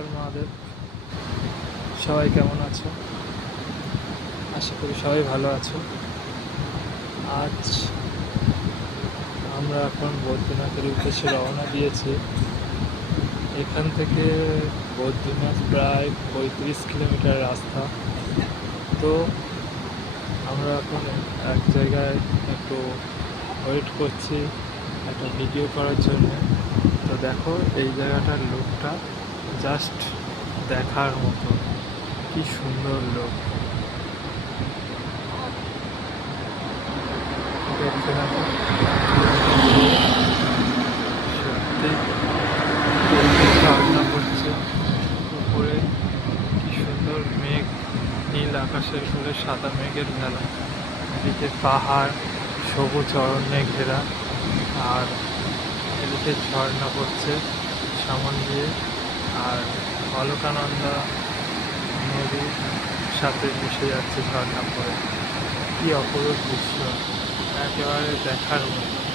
হর মহাদেব। সবাই কেমন আছো? আশা করি সবাই ভালো আছো। আজ আমরা এখন বদ্রীনাথের উদ্দেশ্যে রওনা দিয়েছি। এখান থেকে বদ্রীনাথ প্রায় 35 কিলোমিটার রাস্তা। তো আমরা এখন এক জায়গায় একটু ওয়েট করছি একটা ভিডিও করার জন্য। তো দেখো এই জায়গাটার লুকটা জাস্ট দেখার মতো, কি সুন্দর লোক। দেখতে থাকো, সত্যি ঝর্ণা পড়ছে উপরে, কি সুন্দর মেঘ, নীল আকাশের উপরে সাদা মেঘের ভেলা, এদিকে পাহাড় সবুজ অরণ্যে ঘেরা, আর এদিকে ঝর্ণা পড়ছে সামন দিয়ে, আর অলকানন্দা নদীর সাথে মিশে যাচ্ছে ঝর্ণা পড়ে। কি অপরূপ দৃশ্য, একেবারে দেখার মতো।